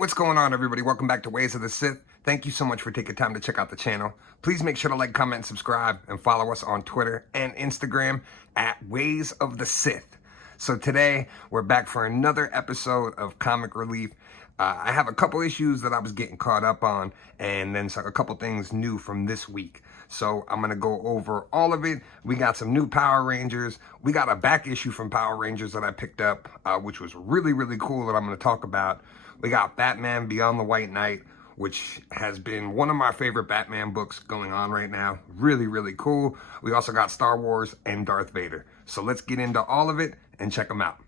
What's going on, everybody? Welcome back to Ways of the Sith. Thank you so much for taking time to check out the channel. Please make sure to like, comment, and subscribe, and follow us on Twitter and Instagram at Ways of the Sith. So today, we're back for another episode of Comic Relief. I have a couple issues that I was getting caught up on, and then a couple things new from this week. So I'm going to go over all of it. We got some new Power Rangers. We got a back issue from Power Rangers that I picked up, which was really, really cool that I'm going to talk about. We got Batman Beyond the White Knight, which has been one of my favorite Batman books going on right now. Really, really cool. We also got Star Wars and Darth Vader. So let's get into all of it and check them out.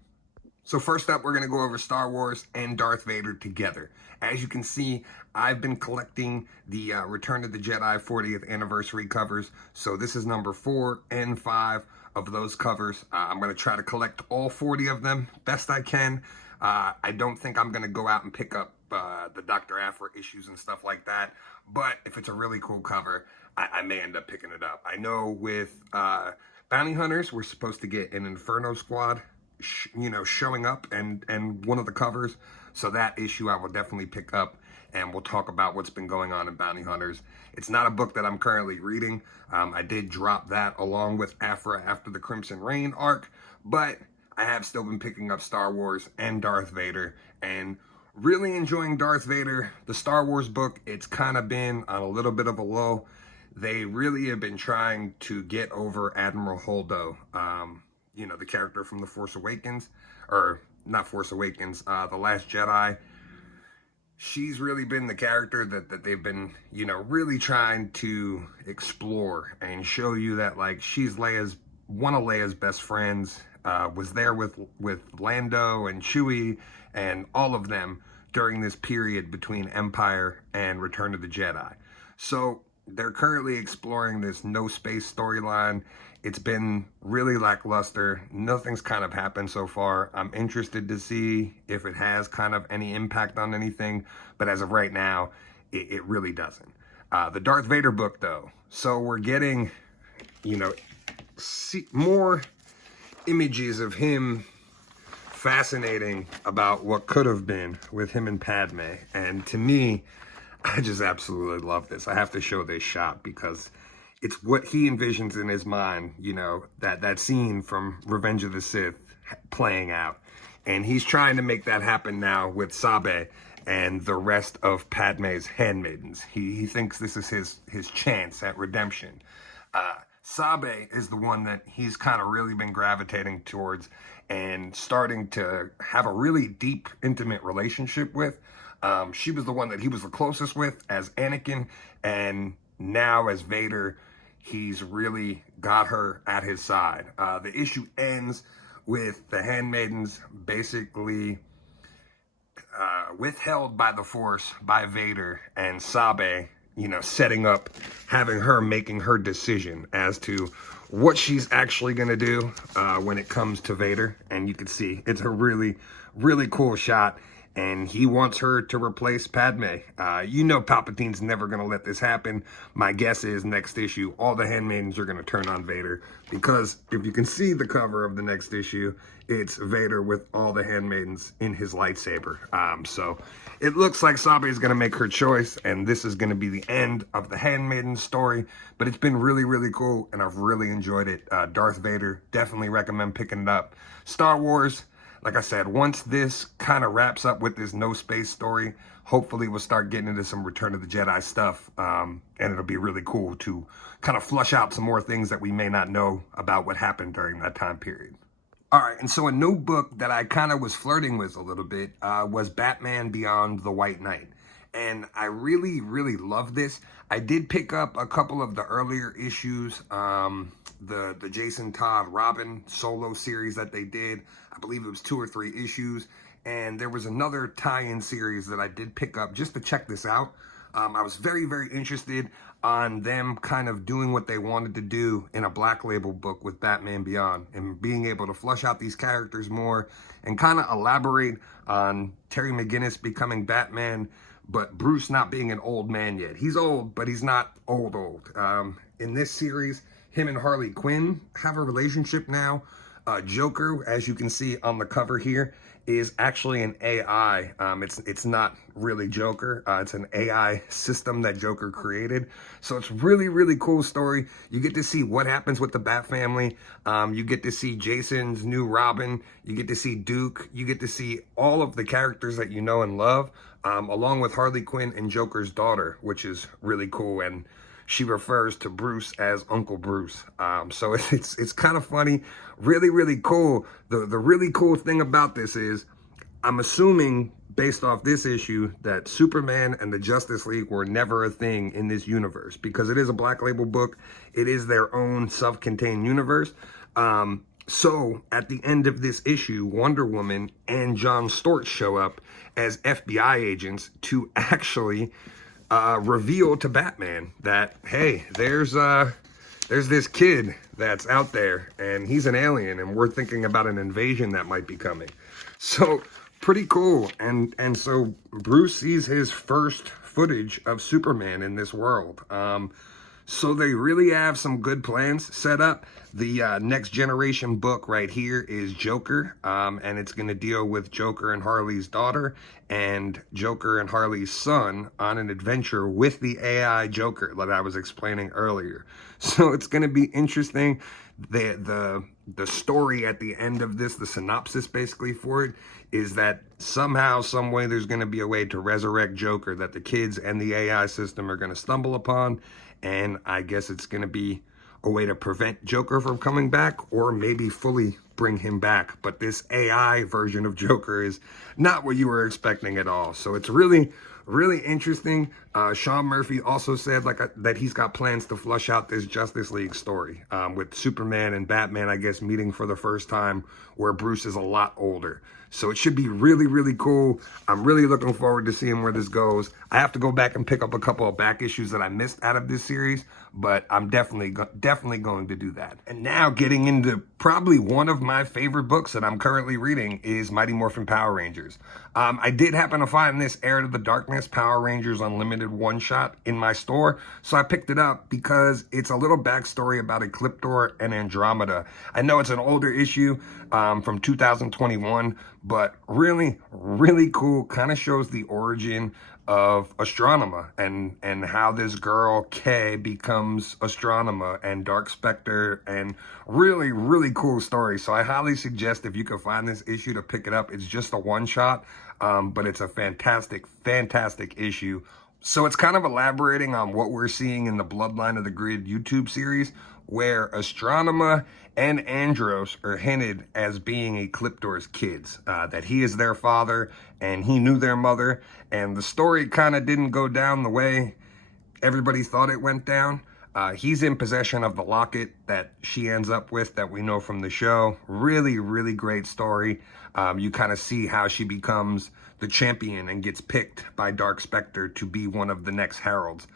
So first up, we're going to go over Star Wars and Darth Vader together. As you can see, I've been collecting the Return of the Jedi 40th anniversary covers. So this is number 4 and 5 of those covers. I'm going to try to collect all 40 of them best I can. I don't think I'm going to go out and pick up the Dr. Aphra issues and stuff like that. But if it's a really cool cover, I may end up picking it up. I know with Bounty Hunters, we're supposed to get an Inferno Squad showing up and one of the covers. So that issue I will definitely pick up, and we'll talk about what's been going on in Bounty Hunters. It's not a book that I'm currently reading. I did drop that along with Aphra after the Crimson Reign arc, but I have still been picking up Star Wars and Darth Vader, and really enjoying Darth Vader. The Star Wars book, it's kind of been on a little bit of a low. They really have been trying to get over Admiral Holdo, the character from The Force Awakens, or not Force Awakens, The Last Jedi. She's really been the character that they've been, really trying to explore and show you that, like, she's one of Leia's best friends, was there with Lando and Chewie and all of them during this period between Empire and Return of the Jedi. So they're currently exploring this no space storyline. It's been really lackluster. Nothing's kind of happened so far. I'm interested to see if it has kind of any impact on anything, but as of right now, it really doesn't. The Darth Vader book, though. So we're getting, more images of him fascinating about what could have been with him and Padme. And to me, I just absolutely love this. I have to show this shot because it's what he envisions in his mind, that scene from Revenge of the Sith playing out. And he's trying to make that happen now with Sabe and the rest of Padme's handmaidens. He thinks this is his chance at redemption. Sabe is the one that he's kind of really been gravitating towards and starting to have a really deep, intimate relationship with. She was the one that he was the closest with as Anakin, and now as Vader, he's really got her at his side. The issue ends with the handmaidens basically withheld by the Force by Vader, and Sabe, setting up, having her making her decision as to what she's actually going to do when it comes to Vader. And you can see it's a really, really cool shot. And he wants her to replace Padme. Palpatine's never going to let this happen. My guess is next issue, all the handmaidens are going to turn on Vader. Because if you can see the cover of the next issue, it's Vader with all the handmaidens in his lightsaber. So it looks like Sabe is going to make her choice. And this is going to be the end of the handmaiden story. But it's been really, really cool. And I've really enjoyed it. Darth Vader, definitely recommend picking it up. Star Wars, like I said, once this kind of wraps up with this no space story, hopefully we'll start getting into some Return of the Jedi stuff. And it'll be really cool to kind of flush out some more things that we may not know about what happened during that time period. All right, and so a new book that I kind of was flirting with a little bit was Batman Beyond the White Knight. And I really, really love this. I did pick up a couple of the earlier issues, the Jason Todd Robin solo series that they did. I believe it was 2 or 3 issues. And there was another tie-in series that I did pick up just to check this out. I was very, very interested on them kind of doing what they wanted to do in a Black Label book with Batman Beyond and being able to flush out these characters more and kind of elaborate on Terry McGinnis becoming Batman, but Bruce not being an old man yet. He's old, but he's not old. In this series, him and Harley Quinn have a relationship now. Joker, as you can see on the cover here, is actually an AI. It's not really Joker. It's an AI system that Joker created. So it's really cool story. You get to see what happens with the Bat family. You get to see Jason's new Robin. You get to see Duke. You get to see all of the characters that you know and love, along with Harley Quinn and Joker's daughter, which is really cool. And she refers to Bruce as Uncle Bruce. So it's kind of funny, really cool. The really cool thing about this is, I'm assuming based off this issue that Superman and the Justice League were never a thing in this universe, because it is a Black Label book. It is their own self-contained universe. So at the end of this issue, Wonder Woman and John Stewart show up as FBI agents to actually reveal to Batman that, hey, there's this kid that's out there and he's an alien and we're thinking about an invasion that might be coming. So pretty cool. And so Bruce sees his first footage of Superman in this world. So they really have some good plans set up. The next generation book right here is Joker, and it's going to deal with Joker and Harley's daughter and Joker and Harley's son on an adventure with the AI Joker that I was explaining earlier. So it's going to be interesting. The story at the end of this, the synopsis basically for it, is that somehow, some way, there's going to be a way to resurrect Joker that the kids and the AI system are going to stumble upon. And I guess it's going to be a way to prevent Joker from coming back, or maybe fully bring him back. But this AI version of Joker is not what you were expecting at all. So it's really interesting. Sean Murphy also said that he's got plans to flush out this Justice League story, with Superman and Batman, I guess, meeting for the first time, where Bruce is a lot older. So it should be really cool. I'm really looking forward to seeing where this goes. I have to go back and pick up a couple of back issues that I missed out of this series, but I'm definitely going to do that. And now getting into probably one of my favorite books that I'm currently reading is Mighty Morphin Power Rangers. I did happen to find this Heir to the Darkness Power Rangers Unlimited one-shot in my store, so I picked it up because it's a little backstory about Ecliptor and Andromeda. I know it's an older issue from 2021, but really cool. Kind of shows the origin of Astronema and how this girl Kay becomes Astronema and Dark Spectre, and really cool story. So I highly suggest, if you can find this issue, to pick it up. It's just a one-shot, but it's a fantastic issue. So it's kind of elaborating on what we're seeing in the Bloodline of the Grid YouTube series, where Astronema and Andros are hinted as being Ecliptor's kids, that he is their father and he knew their mother, and the story kind of didn't go down the way everybody thought it went down. He's in possession of the locket that she ends up with, that we know from the show. Really great story. You kind of see how she becomes the champion and gets picked by Dark Spectre to be one of the next heralds.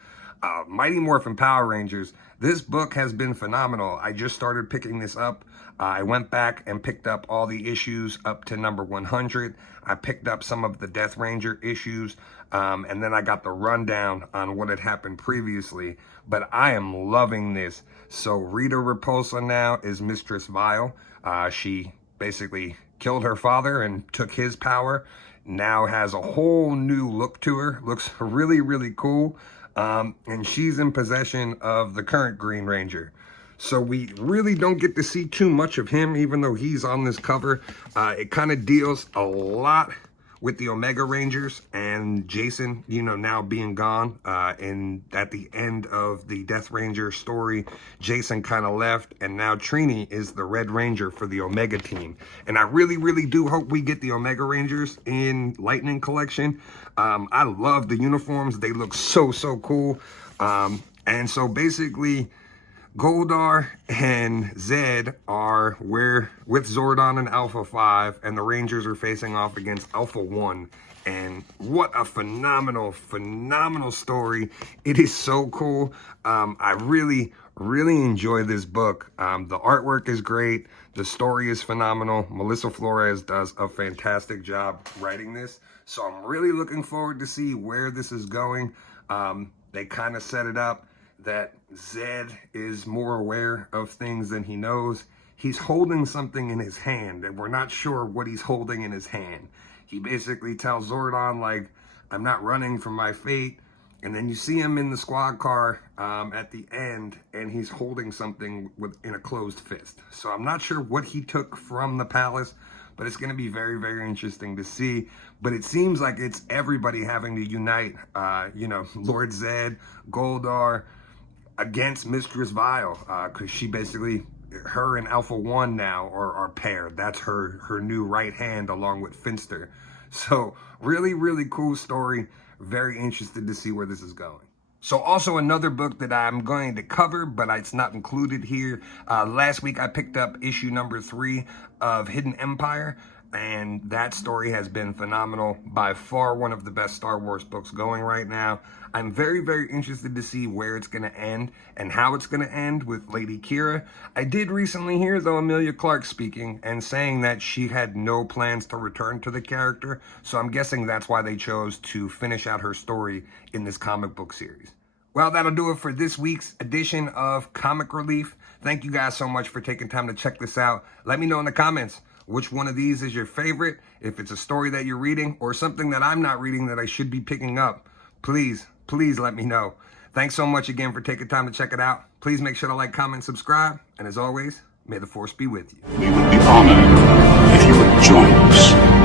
Mighty Morphin Power Rangers, this book has been phenomenal. I just started picking this up. I went back and picked up all the issues up to number 100. I picked up some of the Death Ranger issues, and then I got the rundown on what had happened previously. But I am loving this. So Rita Repulsa now is Mistress Vile. She basically killed her father and took his power. Now has a whole new look to her. Looks really cool. And she's in possession of the current Green Ranger. So we really don't get to see too much of him, even though he's on this cover. It kind of deals a lot with the Omega Rangers and Jason, now being gone. And at the end of the Death Ranger story, Jason kind of left, and now Trini is the Red Ranger for the Omega team. And I really do hope we get the Omega Rangers in Lightning Collection. I love the uniforms. They look so cool. And so basically, Goldar and Zed are with Zordon and Alpha 5, and the Rangers are facing off against Alpha 1. And what a phenomenal story. It is so cool. I really enjoy this book. The artwork is great. The story is phenomenal. Melissa Flores does a fantastic job writing this. So I'm really looking forward to see where this is going. They kind of set it up that Zed is more aware of things than he knows. he's holding something in his hand, and we're not sure what he's holding in his hand. He basically tells Zordon, like, I'm not running from my fate. And then you see him in the squad car at the end, and he's holding something in a closed fist. So I'm not sure what he took from the palace, but it's going to be very, very interesting to see. But it seems like it's everybody having to unite, Lord Zed, Goldar, against Mistress Vile, because she basically, her and Alpha One now are paired. That's her new right hand along with Finster. So really, really cool story. Very interested to see where this is going. So also another book that I'm going to cover, but it's not included here. Last week I picked up issue number 3 of Hidden Empire, and that story has been phenomenal. By far one of the best Star Wars books going right now. I'm very, very interested to see where it's going to end and how it's going to end with Lady Kira. I did recently hear, though, Emilia Clarke speaking and saying that she had no plans to return to the character. So I'm guessing that's why they chose to finish out her story in this comic book series. Well, that'll do it for this week's edition of Comic Relief. Thank you guys so much for taking time to check this out. Let me know in the comments which one of these is your favorite. If it's a story that you're reading or something that I'm not reading that I should be picking up, please let me know. Thanks so much again for taking time to check it out. Please make sure to like, comment, subscribe. And as always, may the Force be with you. We would be honored if you would join us.